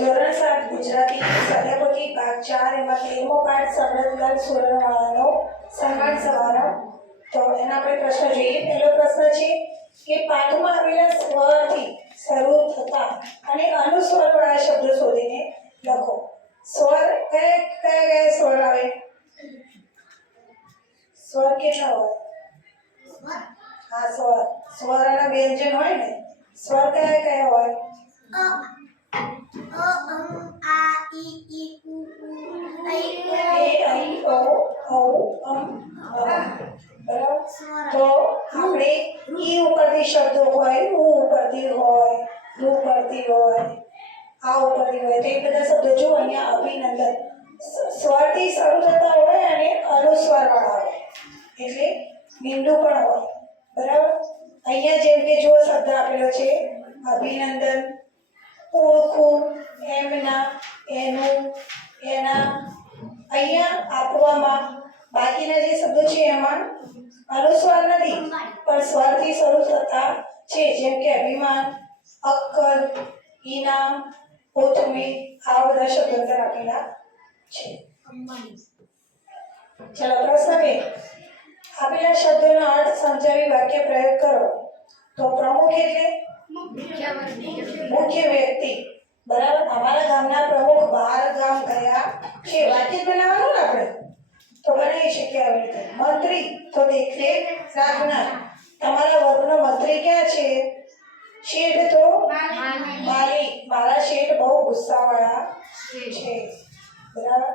ધોરણ 7 ગુજરાતી સત્યપતિ ભાગ 4 એમાં 13મો પાઠ સમરતલાલ સુરનવાળાનો સન્માન સમારંભ. તો એના આપણે પ્રશ્ન જોઈએ. પહેલો પ્રશ્ન છે કે પાઠમાં આવેલા સ્વરથી શરૂ થતા અને અનુસ્વરવાળા શબ્દો શોધીને લખો. સ્વર કયા સ્વર આવે? સ્વર કેટલા હોય? હા, સ્વર અને વ્યંજન હોય ને. સ્વર કયા હોય? તો આપણે ઈ ઉપરથી શબ્દો હોય, ઉ ઉપરથી હોય, રૂ ઉપરથી હોય, આ ઉપરથી હોય. તો એ બધા શબ્દો જો અહીંયા અભિનંદન સ્વરથી શરૂ થતા હોય અને અનુસ્વર વાળા હોય એટલે બિંદુ પણ હોય. બરાબર. અહીંયા જેમ કે જો શબ્દ આપેલો છે અભિનંદન, ઓળખું, એમના, એનું, એના. અહીંયા આપવામાં બાકીના જે શબ્દો છે એમાં અનુસ્વાર નથી પણ સ્વરથી શરૂ થતા છે. જેમ કે અભિમાન, અક્કલ, ઇનામ, કોથમીર, આ બધા શબ્દો અંદર આપેલા છે. ચલો પ્રશ્ન 2. આપેલા શબ્દોનો અર્થ સમજાવી વાક્ય પ્રયોગ કરો. તો પ્રમુખ એટલે મુખ્ય વ્યક્તિ. બરાબર. અમારા ગામના પ્રમુખ બહાર ગામ ગયા છે. વાક્ય બનાવવાનું ને આપણે તો બનાવી શકીએ આવી રીતે. મંત્રી તો દેખરેખ રાખનાર. તમારા વર્ગનો મંત્રી ક્યાં છે? શેઠ તો માલિક. મારા શેઠ બહુ ગુસ્સાવાળા છે. બરાબર.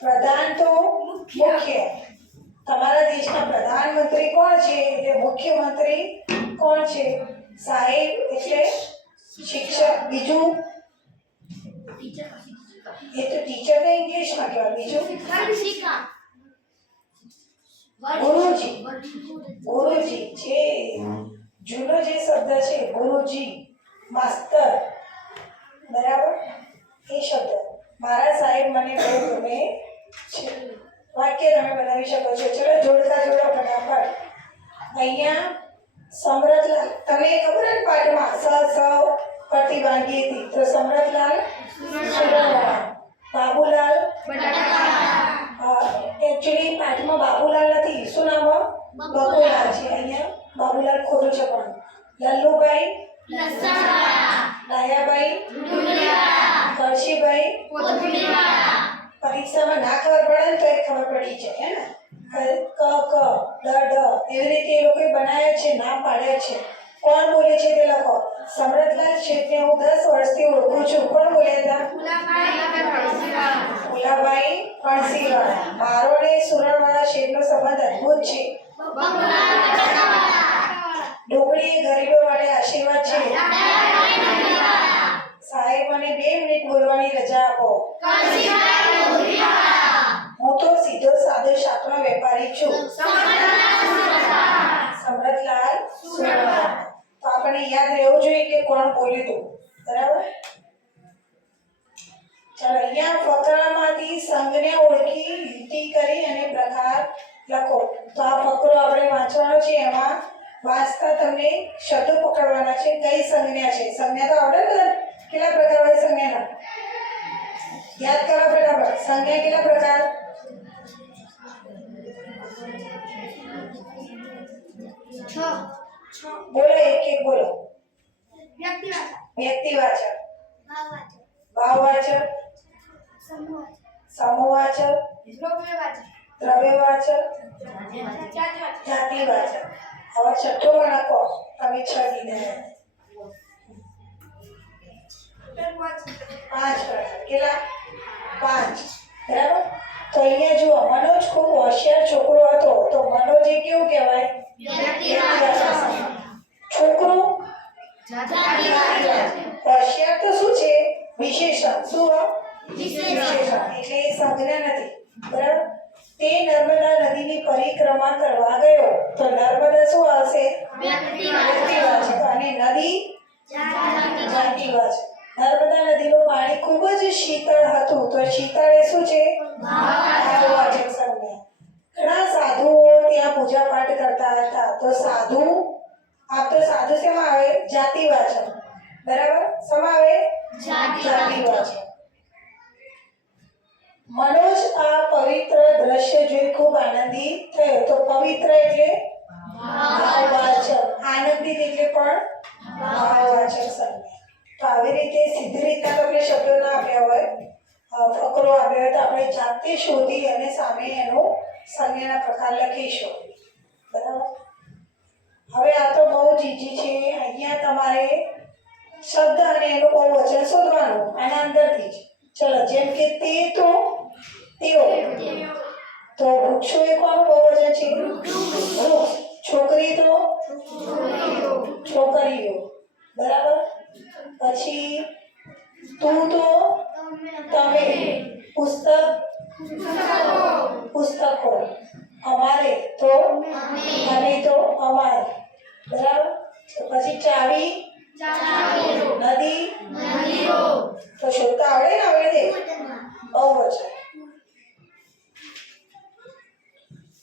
પ્રધાન તો મુખ્ય. તમારા દેશના પ્રધાનમંત્રી કોણ છે? એટલે મુખ્યમંત્રી કોણ છે? સાહેબ એટલે શિક્ષક. બીજું એ તો ટીચર ને ઇંગ્લિશમાં કહેવાય. બીજું ગુરુજી. ગુરુજી જે જૂનો જે શબ્દ છે ગુરુજી, માસ્તર. બરાબર. એ શબ્દ મારા સાહેબ મને બહુ ગમે છે. વાક્ય તમે બનાવી શકો છો. ચલો જોડકા જોડો ફટાફટ. અહીંયા સમરતલાલ તમે ખબર ને પાઠમાં સ પરથી બાંધી હતી તો સમરતલાલ સુરનવાળા, બાબુલાલ એકચ્યુઅલી પાઠમાં બાબુલાલ નથી. શું નામ? બબુલાલ છે. અહીંયા બાબુલાલ ખોટું છે પણ લલ્લુભાઈ, ડાયાભાઈ, કરશીભાઈ. પરીક્ષામાં ના ખબર પડે ને તો એ ખબર પડી જાય હે ને. ક ક ડ ડ એવી રીતે એ લોકોએ બનાવ્યા છે, નામ પાડ્યા છે. કોણ બોલે છે તે લખો. સમરતલાલ શેઠને હું 10 વર્ષથી ઓળખું છું. કોણ બોલ્યા હતા? ફુલાભાઈ ફણસીવાળા. મારો ને સુરણવાળા શેઠનો સંબંધ અદ્ભુત છે. ડુંગળી ગરીબો માટે આશીર્વાદ છે. સાહેબ મને 2 મિનિટ બોલવાની રજા આપો. હું તો સીધો સાદો શાકનો વેપારી છું. સમરતલાલ સુરનવાળા. તો આપણે યાદ રહેવું જોઈએ કે કોણ બોલ્યું હતું. બરાબર. ચાલો અહીંયા ફકરામાંથી સંજ્ઞા ઓળખી લીટી કરી અને પ્રકાર લખો. તો આ ફકરો આપણે વાંચવાનો છે. એમાં વાંચતા તમને શબ્દો પકડવાના છે. કઈ સંજ્ઞા છે? સંજ્ઞા તો આવડે ને? કેટલા પ્રકાર હોય સંજ્ઞાના? યાદ કરો ફટાફટ. સંજ્ઞા કેટલા પ્રકાર? બોલો એક બોલો. વ્યક્તિવાચક, ભાવવાચક, સમૂહવાચક, દ્રવ્યવાચક, જાતિવાચક. હવે છઠ્ઠો ગણકો તમે 6 કીધા. 5 પ્રકાર. કેટલા? 5. બરાબર. તો અહીંયા જુઓ મનોજ ખૂબ હોશિયાર છોકરો હતો. તો મનોજ એ કેવું કહેવાય? છોકરો હોશિયાર તો શું છે? વિશેષણ. શું? વિશેષણ. એટલે એ સંજ્ઞા નથી. બરાબર. તે નર્મદા નદીની પરિક્રમા કરવા ગયો. તો નર્મદા શું આવશે? વ્યક્તિવાચક. અને નદી જાતિવાચક. નર્મદા નદીનું પાણી ખૂબ જ શીતળ હતું. તો શીતળ એ શું છે? ભાવવાચક સંજ્ઞા. ઘણા સાધુઓ ત્યાં પૂજા પાઠ કરતા હતા. તો સાધુ. આ તો સાધુ શેમાં આવે? જાતિવાચક. બરાબર સમાવે જાતિવાચક. મનોજ આ પવિત્ર દ્રશ્ય જોઈ ખૂબ આનંદિત થયો. તો પવિત્ર એટલે ભાવવાચક, આનંદિત એટલે પણ ભાવવાચક સંજ્ઞા. તો આવી રીતે સીધી રીતના તમને શબ્દો ના આપ્યા હોય, ફકરો આપ્યો હોય તો આપણે જાતે શોધી અને સામે એનો સંજ્ઞાના પ્રકાર લખીશું. બરાબર. હવે આ તો બહુ જ ઈઝી છે. અહીંયા તમારે શબ્દ અને એનું બહુવચન શોધવાનું આના અંદરથી જ. ચલો, જેમ કે તે તો તેઓ, તો વૃક્ષો એ કોનું બહુવચન છે? વૃક્ષ. છોકરી તો છોકરીઓ. બરાબર. પછી તું તો તમે, પુસ્તક પુસ્તકો, અમારે તો અમે તો અમારે. બરાબર. પછી ચાવી નદી તો શોધતા આવડે ને આવડે દે બહુવચન.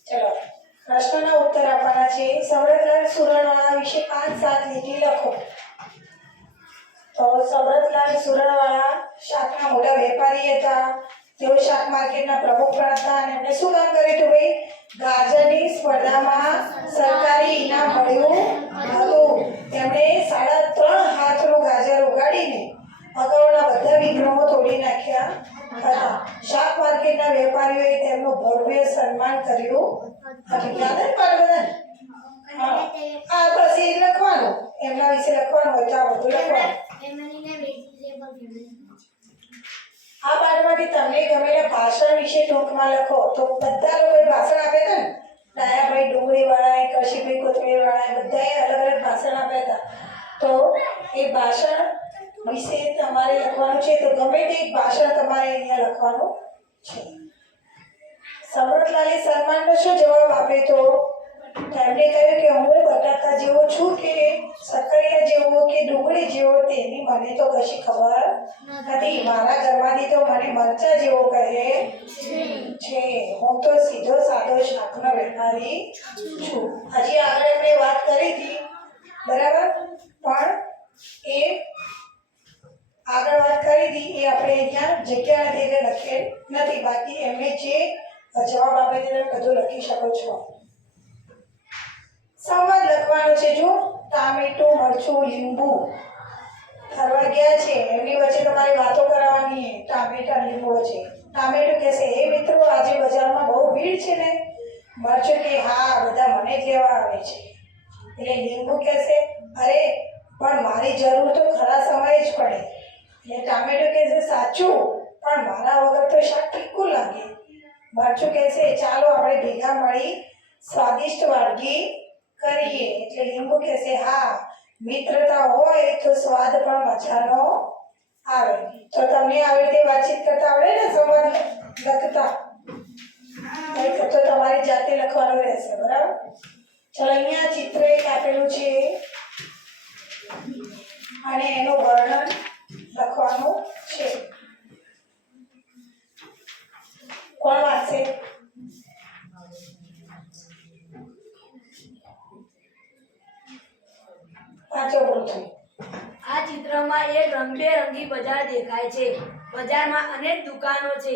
ચલો, પ્રશ્નના ઉત્તર આપવાના છે. સવરતલાલ સુરણવાળા વિશે 5-7 લીટી લખો. તો સવરતલાલ સુરણવાળા શાકના મોટા વેપારી હતા. તેઓ શાક માર્કેટના પ્રમુખ પણ હતા અને એમણે શું કામ કર્યું હતું ભાઈ? ગાજરની સ્પર્ધામાં સરકારી ઇનામ મળ્યું હતું. તેમણે 3.5 હાથનું ગાજર ઉગાડીને અગાઉના બધા વિઘ્નો તોડી નાખ્યા હતા. શાક માર્કેટના વેપારીઓએ તેમનું ભવ્ય સન્માન કર્યું હતું. યાદ જ પાડવાનું. હા, આ બસ એ લખવાનું. એમના વિશે લખવાનું હોય તો આ બધું લખવાનું. આ પાઠમાંથી તમને ગમેલા ભાષણ વિશે ટૂંકમાં લખો. તો બધા લોકોએ ભાષણ આપ્યા હતા ને, ડાયાભાઈ ડુંગળીવાળાએ, કશીભાઈ કોથમીરવાળાએ બધાએ અલગ અલગ ભાષણ આપ્યા હતા. તો એ ભાષણ વિશે તમારે લખવાનું છે. તો ગમે તે એક ભાષણ તમારે અહીંયા લખવાનું છે. સવરતલાલે સન્માનનો શું જવાબ આપ્યો? તો તેમણે કહ્યું કે હું બટાકા જેવો છું કે સક્કરિયા જેવો કે ડુંગળી જેવો તેની મને તો કશી ખબર નથી. મારા ઘરમાંથી તો મને મરચા જેવો કહે છે. હું તો સીધો સાદો શાકનો વેપારી છું. હજી આગળ એમણે વાત કરી હતી, બરાબર, પણ એ આગળ વાત કરી હતી એ આપણે અહીંયા જગ્યા નથી એટલે લખેલ નથી. બાકી એમણે જે જવાબ આપે તે બધું લખી શકો છો. સંવાદ લખવાનો છે. જો ટામેટું, મરચું, લીંબુ ફરવા ગયા છે, એમની વચ્ચે તમારે વાતો કરાવવાની. ટામેટા લીંબુ વચ્ચે ટામેટું કહેશે, હે મિત્રો, આજે બજારમાં બહુ ભીડ છે ને? મરચું કે હા, બધા મને જ લેવા આવે છે. એટલે લીંબુ કહેશે, અરે પણ મારી જરૂર તો ખરા સમયે જ પડે. એટલે ટામેટું કહેશે, સાચું, પણ મારા વગર તો શાક ફીક્કું લાગે. મરચું કહેશે, ચાલો આપણે ભેગા મળી સ્વાદિષ્ટ વાનગી કરીએ. એટલે લીંબુ કહેશે, હા, મિત્રતા હોય તો સ્વાદ પણ મજાનો આવે. તો તમને આવી રીતે વાતચીત કરતા આવડે ને, સંવાદ લખતા, તો તમારી જાતે લખવાનું રહેશે. બરાબર. ચલો, અહીંયા ચિત્ર એક આપેલું છે અને એનું વર્ણન લખવાનું છે. કોણ વાંચશે? વાંચો પૃથ્વી. આ ચિત્રમાં એક રંગબેરંગી બજાર દેખાય છે. બજારમાં અનેક દુકાનો છે.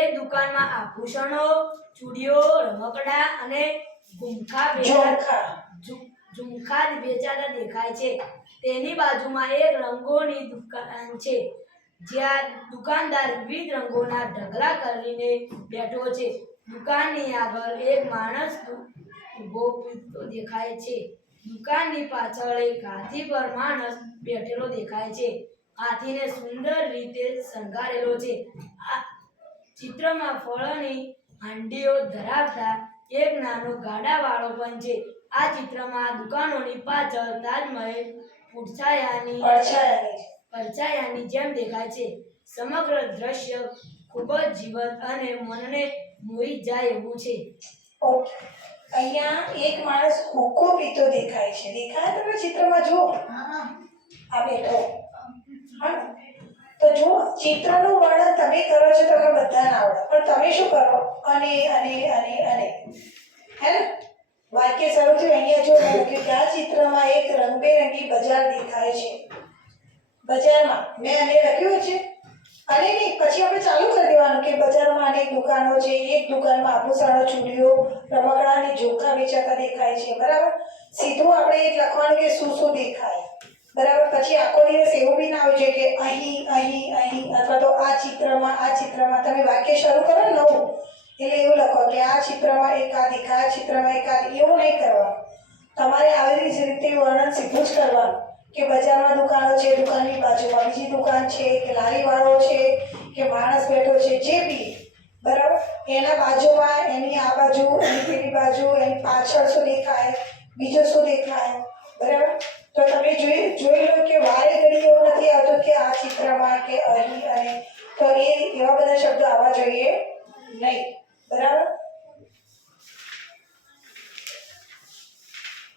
એક દુકાનમાં આભૂષણો, ચૂડીઓ, રમકડા અને ઝુમખા વેચાતા દેખાય છે. તેની બાજુમાં એક રંગોની દુકાન છે, જ્યાં દુકાનદાર વિવિધ રંગોના ઢગલા કરીને બેઠો છે. દુકાનની આગળ એક માણસ ઊભો દેખાય છે. દુકાનની પાછળ એક હાથી પર માણસ બેઠેલો દેખાય છે. હાથીને સુંદર રીતે શણગારેલો છે. આ ચિત્રમાં ફળોની હાંડીઓ ધરાવતા એક નાનો ગાડાવાળો પણ છે. આ ચિત્રમાં દુકાનોની પાછળ તાજમહેલ પડછાયાની જેમ દેખાય છે. સમગ્ર દ્રશ્ય ખૂબ જ જીવંત અને મનને મોહી જાય એવું છે. ઓકે, અહીંયા એક માણસ હુક્કો પીતો દેખાય છે. દેખાય તમે ચિત્રમાં જુઓ, આ બેઠો. હા, તો જુઓ, ચિત્રનું વર્ણન તમે કરો છો, તમે બધાને આવડે, પણ તમે શું કરો? અને હે ને? વાક્ય શરૂ થયું અહીંયા જો લખ્યું કે આ ચિત્રમાં એક રંગબેરંગી બજાર દેખાય છે. બજારમાં મેં અને લખ્યું છે અને નહીં પછી આપણે ચાલુ કરી દેવાનું કે બજારમાં અનેક દુકાનો છે એક દુકાનમાં આભૂષણો ચૂડીઓ રમકડા અને ઝોકા વેચાતા દેખાય છે બરાબર સીધું આપણે એ જ લખવાનું કે શું શું દેખાય બરાબર પછી આખો દિવસ એવું બી ના હોય છે કે અહીં અહીં અહીં અથવા તો આ ચિત્રમાં તમે વાક્ય શરૂ કરો ને નવું એટલે એવું લખો કે આ ચિત્રમાં એક આ દેખાય આ ચિત્રમાં એક આ એવું નહીં કરવાનું તમારે આવી જ રીતે વર્ણન સીધું જ કરવાનું કે બજારમાં દુકાનો છે દુકાનની બાજુમાં બીજી દુકાન છે કે લારીવાળો છે કે માણસ બેઠો છે જે બી બરાબર એના બાજુમાં એની આ બાજુ એની પેલી બાજુ એની પાછળ શું દેખાય બીજું શું દેખાય બરાબર